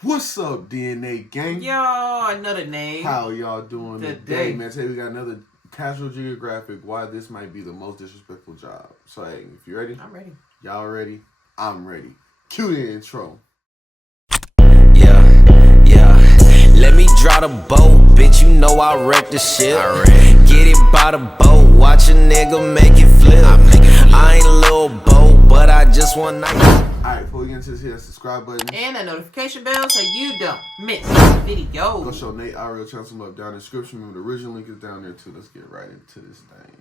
What's up, DNA gang? Yo, another name. How y'all doing today, man? Today we got another casual Geographic. Why this might be the most disrespectful job. So, hey, if you ready? I'm ready. Y'all ready? I'm ready. Cue the intro. Yeah. Let me draw the boat, bitch. You know I wreck the shit. Get it by the boat, watch a nigga make it flip. I ain't a little boat, but I just want to. Alright, before we get into this, hit that subscribe button and a notification bell so you don't miss the video. Go show Nate our real channel some love down in the description. Remember, the original link is down there too. Let's get right into this thing.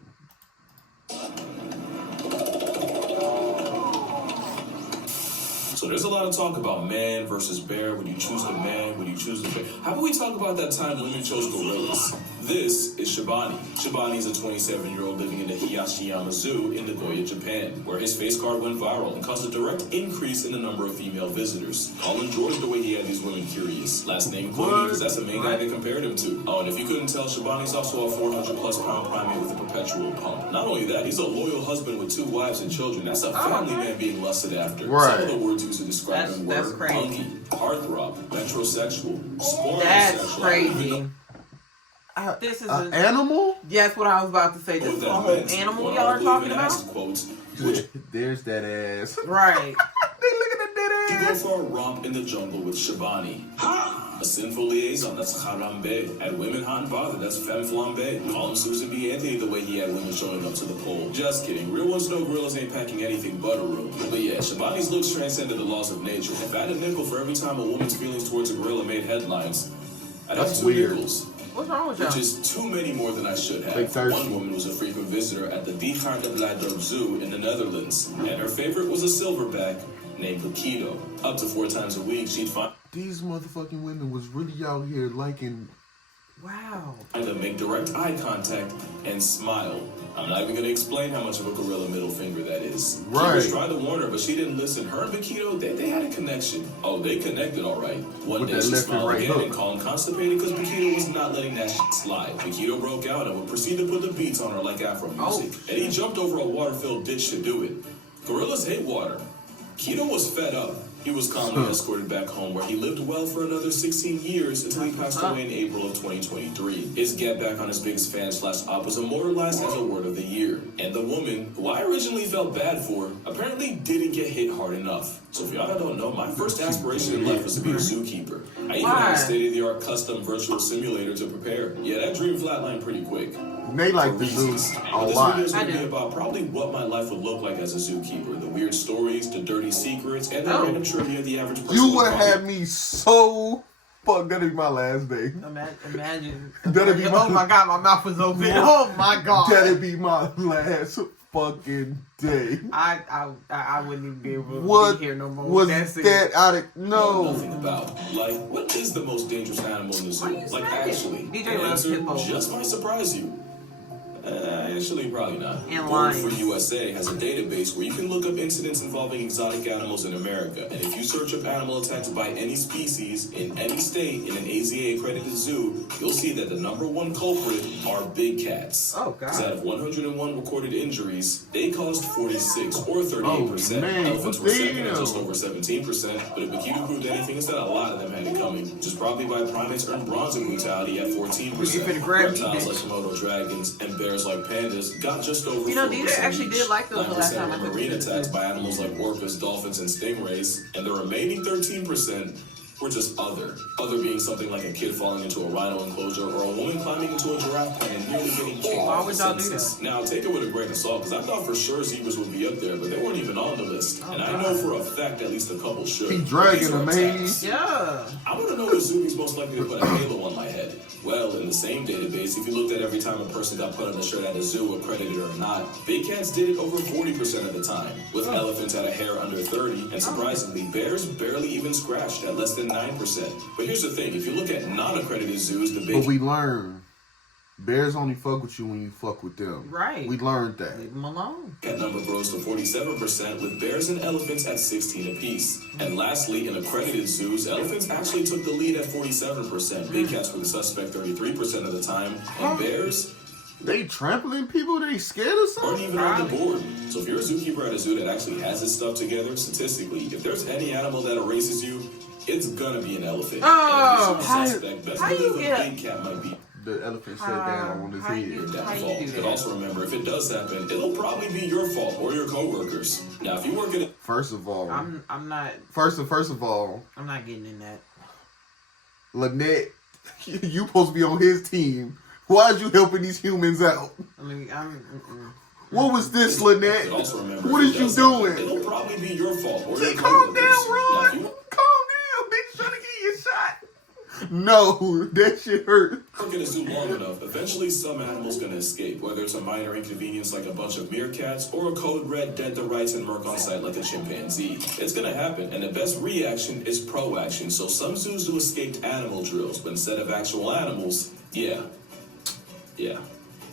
So there's a lot of talk about man versus bear. When you choose the man, when you choose the bear. How about we talk about that time women chose gorillas? This is Shibani. Shibani is a 27-year-old living in the Hiyashiyama Zoo in Nagoya, Japan, where his face card went viral and caused a direct increase in the number of female visitors. Call him George the way he had these women curious. Last name Clooney, because that's the main guy they compared him to. Oh, and if you couldn't tell, Shibani's also a 400-plus pound primate with a perpetual pump. Not only that, he's a loyal husband with 2 wives and children. That's a family man being lusted after. Right. Some of the words used to describe him were punky, heartthrob, metrosexual, sporosexual. That's crazy. This is an animal? Yes, what I was about to say. This is a whole animal y'all are talking about? Quotes, There's that ass. Right. They looking at that you go ass. for a romp in the jungle with Shibani. A sinful liaison, that's harambe. At women hot and bothered, that's femme flambe. Call him Susan B. Anthony the way he had women showing up to the pole. Just kidding. Real ones know gorillas ain't packing anything but a room. But yeah, Shibani's looks transcended the laws of nature. If I had a nickel for every time a woman's feelings towards a gorilla made headlines, I'd have 2 nickels. What's wrong with y'all? Which is too many more than I should have. One woman was a frequent visitor at the Diegaarde Leidorp Zoo in the Netherlands, and her favorite was a silverback named Paquito. Up to 4 times a week, she'd find These motherfucking women was really out here liking. Wow. them make direct eye contact and smile. I'm not even going to explain how much of a gorilla middle finger that is. Right. Keepers tried to warn her, but she didn't listen. Her and Paquito, they had a connection. Oh, they connected all right. One With day that she left and smiled right again hook. and called him constipated because Paquito was not letting that shit slide. Paquito broke out and would proceed to put the beats on her like Afro music. And he jumped over a water-filled ditch to do it. Gorillas hate water. Paquito was fed up. He was calmly escorted back home, where he lived well for another 16 years until he passed away in April of 2023. His get back on his biggest fan /op was immortalized as a word of the year. And the woman, who I originally felt bad for, apparently didn't get hit hard enough. So if y'all don't know, my first aspiration in life was to be a zookeeper. I even had a state-of-the-art custom virtual simulator to prepare. Yeah, that dream flatlined pretty quick. They like the zoo a lot. This video is going to be about probably what my life would look like as a zookeeper. The weird stories, the dirty secrets, and the random trivia the average person You would have me so fuck. That'd be my last day. Imagine. That'd be my. Oh my God, my mouth was open. Oh my God. That'd be my last fucking day. I wouldn't even be able to be here no more. Was That's that out of nothing about? Like, what is the most dangerous animal in the zoo? Like, actually, DJ loves hippo. Just might surprise you. Actually, probably not. And Bird for lions. USA has a database where you can look up incidents involving exotic animals in America. And if you search up animal attacks by any species in any state in an AZA-accredited zoo, you'll see that the #1 culprit are big cats. Oh, God. Out of 101 recorded injuries, they caused 46, or 38%. Oh, man. Elephants were second at just over 17%. But if Paquito proved anything, it's that a lot of them had it coming. Which is probably why primates earned bronze in brutality at 14%. Reptiles like Komodo dragons and bears like pandas got just over 4%. DJ actually did like those the last time I marine attacks by animals like orcas, dolphins, and stingrays, and the remaining 13% were just other. Other being something like a kid falling into a rhino enclosure or a woman climbing into a giraffe pen and nearly getting kicked Why off would the y'all do census. that? Now, take it with a grain of salt, because I thought for sure zebras would be up there, but they weren't even on the list. And I know for a fact at least a couple should. He dragging them, man. Yeah. I want to know what zoobie's most likely to put a halo on my head. Well, in the same database, if you looked at every time a person got put on a shirt at a zoo, accredited or not, big cats did it over 40% of the time, with elephants at a hair under 30, and surprisingly, bears barely even scratched at less than 9%. But here's the thing, if you look at non-accredited zoos, the big... But we learn. Bears only fuck with you when you fuck with them. Right. We learned that. Leave them alone. That number grows to 47%, with bears and elephants at 16 apiece. And lastly, in accredited zoos, elephants actually took the lead at 47%. Big cats were the suspect 33% of the time, and bears... They trampling people? They scared or something? Aren't even on the board. So if you're a zookeeper at a zoo that actually has its stuff together, statistically, if there's any animal that erases you, it's gonna be an elephant. Oh, and if it's a suspect, best how you believe a get- big cat might be The elephant sat down on his how you- head. how you fault. do But that? also remember, if it does happen, it'll probably be your fault or your coworkers. Now, if you work at a First of all, I'm not first of all, I'm not getting in that. Lynette, you supposed to be on his team. Why is you helping these humans out? I mean, What was this, Lynette? but also remember, What if is it you does happen, doing? It'll probably be your fault or Say, your calm coworkers. down, Now, if Ron. you Calm down, bitch. Trying to get you a shot. No, that shit hurt. work in a zoo long enough, eventually some animal's gonna escape, whether it's a minor inconvenience like a bunch of meerkats or a code red dead the rights and murk on sight like a chimpanzee. It's gonna happen, and the best reaction is proaction. So some zoos do escaped animal drills, but instead of actual animals, yeah.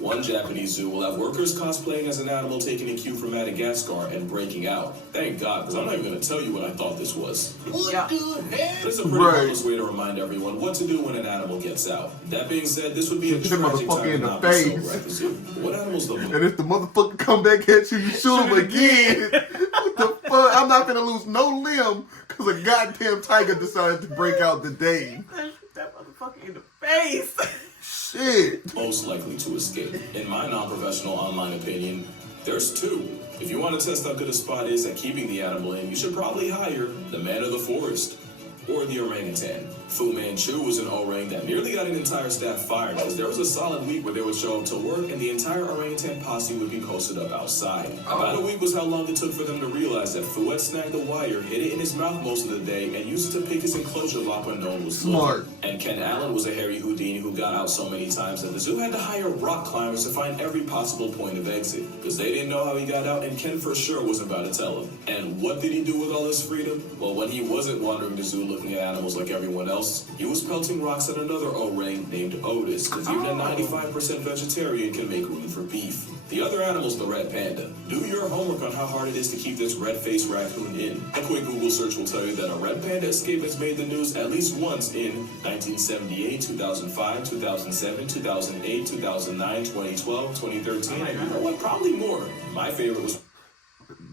One Japanese zoo will have workers cosplaying as an animal taking a cue from Madagascar and breaking out. Thank God, because I'm not even gonna tell you what I thought this was. Yeah. It's a pretty Right. harmless way to remind everyone what to do when an animal gets out. That being said, this would be a Hit the tragic motherfucker time in to the not be sober face. at the zoo. What animals the And if the motherfucker come back at you, you shoot him again. What the fuck? I'm not gonna lose no limb because a goddamn tiger decided to break out today. Shoot that motherfucker in the face. Shit. most likely to escape? In my non-professional online opinion, there's two. If you want to test how good a spot is at keeping the animal in, you should probably hire the man of the forest or the orangutan. Fu Manchu was an orang that nearly got an entire staff fired because there was a solid week where they would show up to work and the entire orangutan posse would be posted up outside. About a week was how long it took for them to realize that Fu had snagged the wire, hid it in his mouth most of the day, and used it to pick his enclosure lock when no one was Smart. looking. And Ken Allen was a hairy Houdini who got out so many times that the zoo had to hire rock climbers to find every possible point of exit because they didn't know how he got out, and Ken for sure wasn't about to tell him. And what did he do with all this freedom? Well, when he wasn't wandering the zoo looking at animals like everyone else, he was pelting rocks at another orang named Otis, because even a 95% vegetarian can make room for beef. The other animal's the red panda. Do your homework on how hard it is to keep this red-faced raccoon in. A quick Google search will tell you that a red panda escape has made the news at least once in 1978, 2005, 2007, 2008, 2009, 2012, 2013, and you know what? Probably more. My favorite was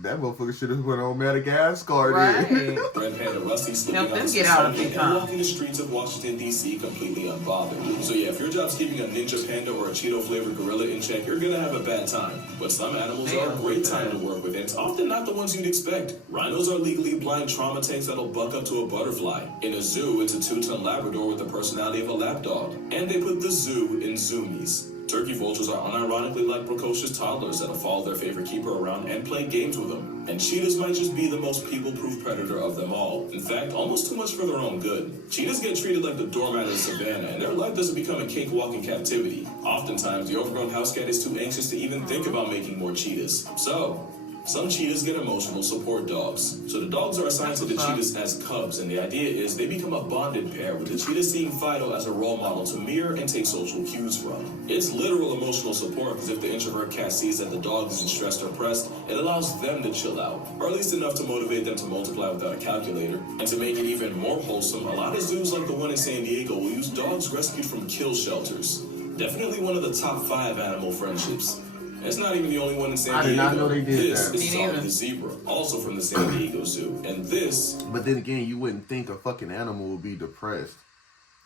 That motherfucker should have went on Madagascar. Right. Then. Red Panda Rusty sleeping Help on them the get out of Smithsonian the and time. walking the streets of Washington, D.C. completely unbothered. So yeah, if your job's keeping a ninja panda or a Cheeto-flavored gorilla in check, you're gonna have a bad time. But some animals are a great time to work with, and it's often not the ones you'd expect. Rhinos are legally blind trauma tanks that'll buck up to a butterfly. In a zoo, it's a 2-ton Labrador with the personality of a lapdog. And they put the zoo in zoomies. Turkey vultures are unironically like precocious toddlers that'll follow their favorite keeper around and play games with them. And cheetahs might just be the most people-proof predator of them all. In fact, almost too much for their own good. Cheetahs get treated like the doormat of the savannah, and their life doesn't become a cakewalk in captivity. Oftentimes, the overgrown house cat is too anxious to even think about making more cheetahs. So, some cheetahs get emotional support dogs. So the dogs are assigned to the cheetahs as cubs, and the idea is they become a bonded pair, with the cheetah seeing Fido as a role model to mirror and take social cues from. It's literal emotional support, because if the introvert cat sees that the dog isn't stressed or pressed, it allows them to chill out, or at least enough to motivate them to multiply without a calculator. And to make it even more wholesome, a lot of zoos like the one in San Diego will use dogs rescued from kill shelters. Definitely one of the top 5 animal friendships. It's not even the only one in San Diego. I did not know they did this that. is Me Sorry neither. the zebra, also from the San Diego Zoo. And this, But then again, you wouldn't think a fucking animal would be depressed.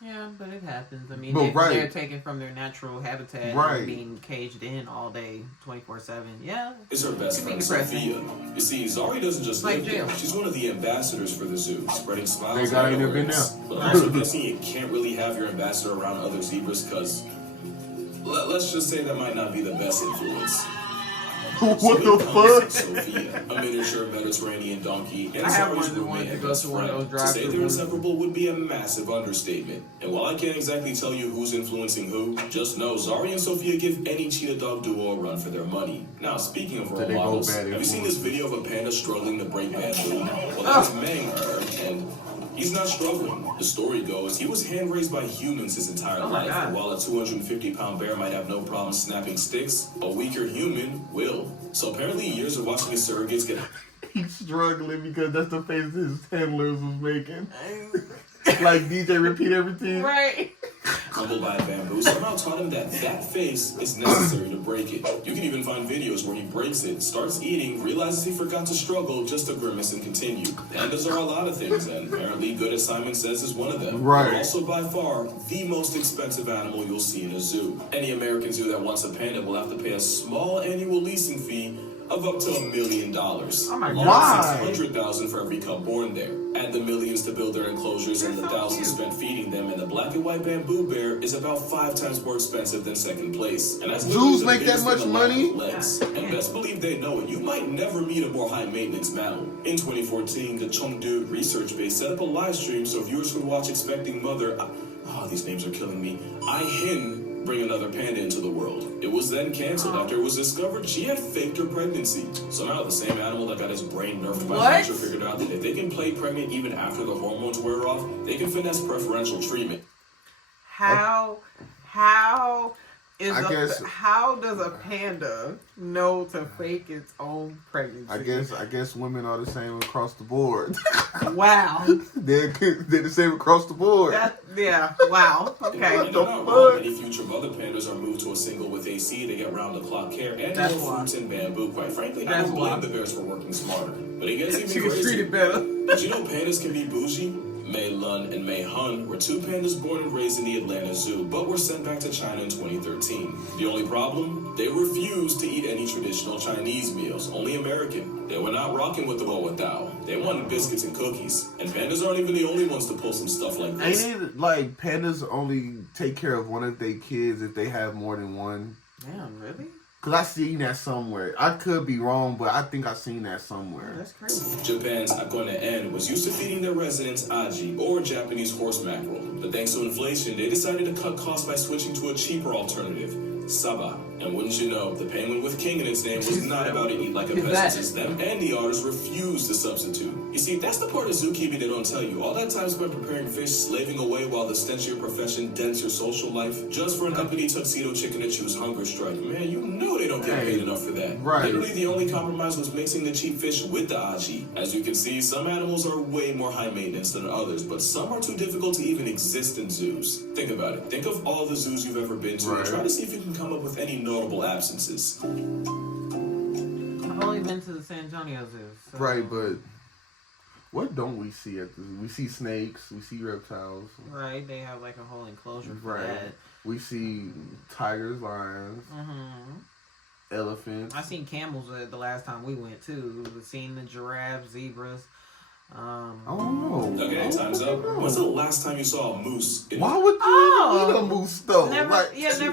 Yeah, but it happens. I mean, But they're taken from their natural habitat Right. and being caged in all day, 24/7. Yeah. is her best Could be friend, depressing. Sophia. You see, Zari doesn't just Like live there. jail. She's one of the ambassadors for the zoo, spreading smiles Thank God I and ain't never been awareness. there. But I'm also guessing you can't really have your ambassador around other zebras, because let's just say that might not be the best influence. What So the here comes fuck? Sophia, a miniature Mediterranean donkey, and I have Zari's one that wanted roommate to and go best to one of friend. those To say they're drive-thru inseparable would be a massive understatement. And while I can't exactly tell you who's influencing who, just know Zari and Sophia give any cheetah dog duo a run for their money. Now, speaking of role they both models, bad have you seen this video of a panda struggling to break bamboo? Well, Ah. that's Meng, and he's not struggling. The story goes, he was hand-raised by humans his entire Oh my life, God. and while a 250-pound bear might have no problem snapping sticks, a weaker human will. So apparently years of watching his surrogates get He's struggling because that's the face his handlers was making. Like DJ repeat everything. Right. Humbled by bamboo somehow taught him that that face is necessary to break it. You can even find videos where he breaks it, starts eating, realizes he forgot to struggle, just to grimace and continue. Pandas are a lot of things, and apparently good as Simon says is one of them. Right. They're also by far the most expensive animal you'll see in a zoo. Any American zoo that wants a panda will have to pay a small annual leasing fee of up to $1 million. Oh my God. Why? $600,000 for every cub born there. Add the millions to build their enclosures and the thousands spent feeding them, and the black and white bamboo bear is about 5 times more expensive than second place. And that's Zoos the make that biggest much thing alive money? with legs. And best believe they know it. You might never meet a more high maintenance mammal. In 2014, the Chengdu research base set up a live stream so viewers could watch expecting mother. These names are killing me. Hin bring another panda into the world. It was then canceled after it was discovered she had faked her pregnancy. Somehow the same animal that got his brain nerfed by nature figured out that if they can play pregnant even after the hormones wear off, they can finesse preferential treatment. How does a panda know to fake its own pregnancy? I guess women are the same across the board. Wow. they're the same across the board. Wow. Okay. And not wrong. Many future mother pandas are moved to a single with AC. They get round-the-clock care and more fruits and bamboo. Quite frankly, I don't blame the bears for working smarter. But it gets even She was crazier. treated better. Did you know pandas can be bougie? Mei Lun and Mei Hun were 2 pandas born and raised in the Atlanta Zoo, but were sent back to China in 2013. The only problem? They refused to eat any traditional Chinese meals, only American. They were not rocking with the Wo Dao. They wanted biscuits and cookies. And pandas aren't even the only ones to pull some stuff like this. Ain't it like pandas only take care of one of their kids if they have more than one? Damn, really? Because I seen that somewhere. I could be wrong, but I think I seen that somewhere. That's crazy. Japan's Akone-en was used to feeding their residents aji, or Japanese horse mackerel. But thanks to inflation, they decided to cut costs by switching to a cheaper alternative, saba. And wouldn't you know, the penguin with king in its name was not about to eat like a peasant, since them and the otters refused to substitute. You see, that's the part of zookeeping they don't tell you. All that time spent preparing fish, slaving away while the stench of your profession dents your social life, just for an uppity tuxedo chicken to choose hunger strike. Man, you know they don't get paid enough for that. Right. Literally, the only compromise was mixing the cheap fish with the aji. As you can see, some animals are way more high maintenance than others, but some are too difficult to even exist in zoos. Think about it. Think of all the zoos you've ever been to and try to see if you can come up with any notable absences. I've only been to the San Antonio Zoo. So. Right, but what don't we see at the zoo? We see snakes, we see reptiles. Right, they have like a whole enclosure for that. We see tigers, lions, elephants. I seen camels the last time we went too. We've seen the giraffes, zebras. I don't know. Okay, time's up. When's the last time you saw a moose? Why would you eat a moose though? Never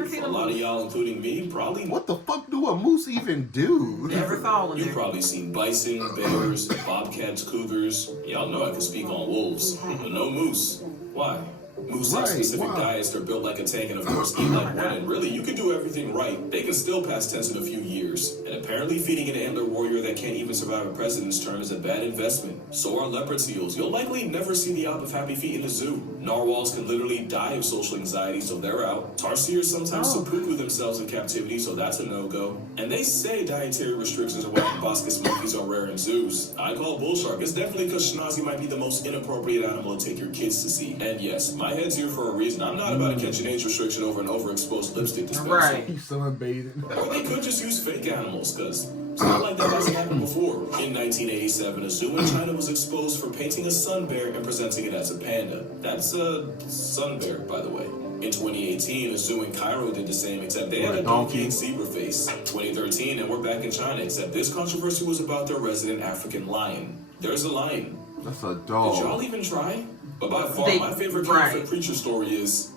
seen a lot of y'all, including me, probably. What the fuck do a moose even do? Never saw one. You've probably seen bison, bears, bobcats, cougars. Y'all know I can speak on wolves, but no moose. Why? Moose have specific diets. They're built like a tank and of course eat like one. And really, you can do everything right. They can still pass tense in a few years. And apparently feeding an antler warrior that can't even survive a president's term is a bad investment. So are leopard seals. You'll likely never see the Alp of Happy Feet in the zoo. Narwhals can literally die of social anxiety, so they're out. Tarsiers sometimes seppuku themselves in captivity, so that's a no-go. And they say dietary restrictions are why proboscis monkeys are rare in zoos. I call bull shark. It's definitely because schnazi might be the most inappropriate animal to take your kids to see. And yes, my head's here for a reason. I'm not about to catch an age restriction over an overexposed lipstick dispenser. Right. He's sunbathing. Or they could just use fake animals, because it's not like that hasn't happened before. In 1987, a zoo in China was exposed for painting a sun bear and presenting it as a panda. That's a sun bear, by the way. In 2018, a zoo in Cairo did the same, except they had a donkey and zebra face. 2013, and we're back in China, except this controversy was about their resident African lion. There's a lion. That's a dog. Did y'all even try? But by far, my favorite counterfeit creature story is...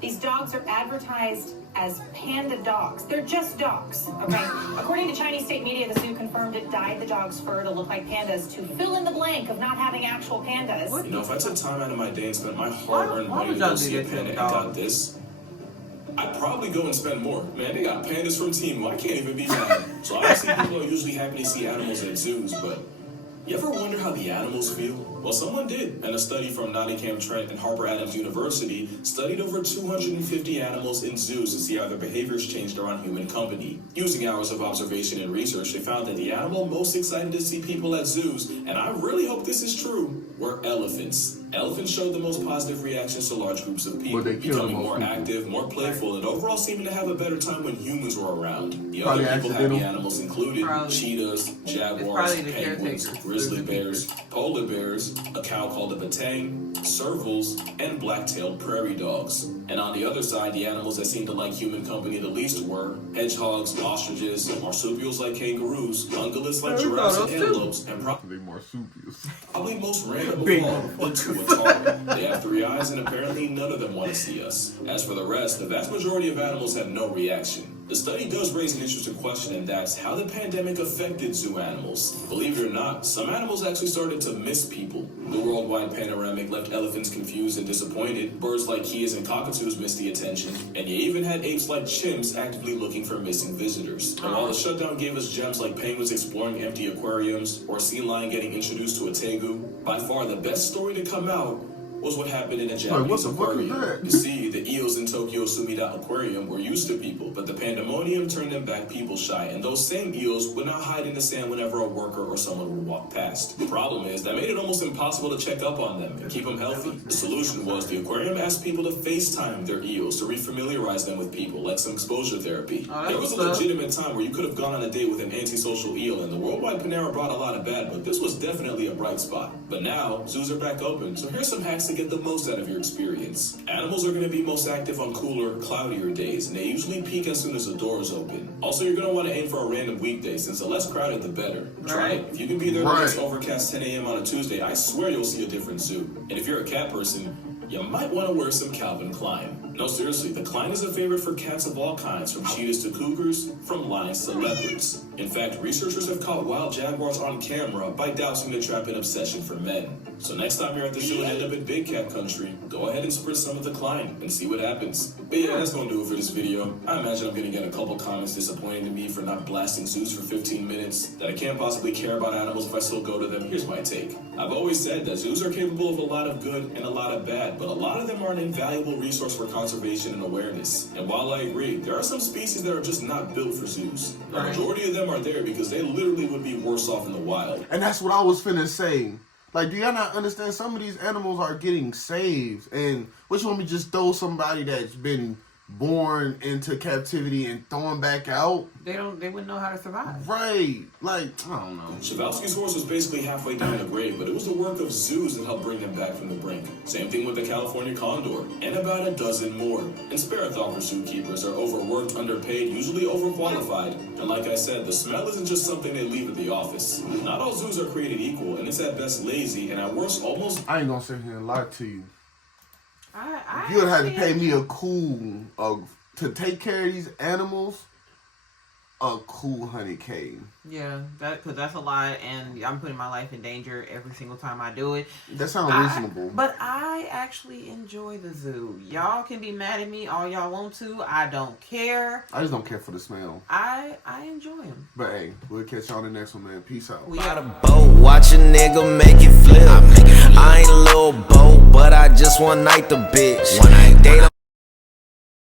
These dogs are advertised as panda dogs. They're just dogs, okay? According to Chinese state media, the zoo confirmed it dyed the dog's fur to look like pandas to fill in the blank of not having actual pandas. You know, if I took time out of my day and spent my hard-earned money to go see a panda and got this, I'd probably go and spend more. Man, they got pandas from Temu. I can't even be mad. So obviously people are usually happy to see animals at zoos, but you ever wonder how the animals feel? Well, someone did, and a study from Nottingham Trent and Harper Adams University studied over 250 animals in zoos to see how their behaviors changed around human company. Using hours of observation and research, they found that the animal most excited to see people at zoos, and I really hope this is true, were elephants. Elephants showed the most positive reactions to large groups of people, becoming more active, more playful, and overall seeming to have a better time when humans were around. The other people-happy animals included cheetahs, jaguars, penguins, grizzly bears, polar bears, a cow called a batang, servals, and black-tailed prairie dogs. And on the other side, the animals that seemed to like human company the least were hedgehogs, ostriches, marsupials like kangaroos, ungulates like giraffes and antelopes, and probably most random of all, the tuatara. They have 3 eyes, and apparently none of them want to see us. As for the rest, the vast majority of animals have no reaction. The study does raise an interesting question, and that's how the pandemic affected zoo animals. Believe it or not, some animals actually started to miss people. The worldwide panoramic left elephants confused and disappointed, birds like kias and cockatoos missed the attention, and you even had apes like chimps actively looking for missing visitors. And while the shutdown gave us gems like penguins exploring empty aquariums, or a sea lion getting introduced to a tegu, by far the best story to come out was what happened in a Japanese aquarium. You see, the eels in Tokyo Sumida Aquarium were used to people, but the pandemonium turned them back people shy, and those same eels would now hide in the sand whenever a worker or someone would walk past. The problem is, that made it almost impossible to check up on them and keep them healthy. The solution was the aquarium asked people to FaceTime their eels to refamiliarize them with people, like some exposure therapy. There was a legitimate time where you could have gone on a date with an antisocial eel, and the worldwide Panera brought a lot of bad, but this was definitely a bright spot. But now, zoos are back open, so here's some hacks to get the most out of your experience. Animals are going to be most active on cooler, cloudier days, and they usually peak as soon as the doors open. Also, you're going to want to aim for a random weekday, since the less crowded, the better. Try it. If you can be there when it's overcast 10 a.m. on a Tuesday, I swear you'll see a different zoo. And if you're a cat person, you might want to wear some Calvin Klein. No, seriously, the Klein is a favorite for cats of all kinds, from cheetahs to cougars, from lions to leopards. In fact, researchers have caught wild jaguars on camera by dousing the trap in obsession for men. So next time you're at the zoo and end up in big cat country, go ahead and spritz some of the Klein and see what happens. But yeah, that's gonna do it for this video. I imagine I'm gonna get a couple comments disappointing to me for not blasting zoos for 15 minutes, that I can't possibly care about animals if I still go to them. Here's my take. I've always said that zoos are capable of a lot of good and a lot of bad, but a lot of them are an invaluable resource for conservation and awareness. And while I agree, there are some species that are just not built for zoos. The majority of them are there because they literally would be worse off in the wild. And that's what I was finna say. Like, do y'all not understand? Some of these animals are getting saved. And what, you want me to just throw somebody that's been born into captivity and thrown back out? They wouldn't know how to survive. Right. Like, I don't know. Przewalski's horse was basically halfway down the grave, but it was the work of zoos that helped bring them back from the brink. Same thing with the California condor, and about a dozen more. And spare a thought for zookeepers are overworked, underpaid, usually overqualified. And like I said, the smell isn't just something they leave at the office. Not all zoos are created equal, and it's at best lazy, and at worst almost... I ain't gonna sit here and lie to you. You would have to pay me a cool, to take care of these animals, a cool $100K. Yeah, because that's a lot, and I'm putting my life in danger every single time I do it. That sounds reasonable. But I actually enjoy the zoo. Y'all can be mad at me all y'all want to. I don't care. I just don't care for the smell. I enjoy them. But hey, we'll catch y'all in the next one, man. Peace out. We got a boat, watch a nigga make it flip. I ain't a little boat, but I just one night the bitch. They don't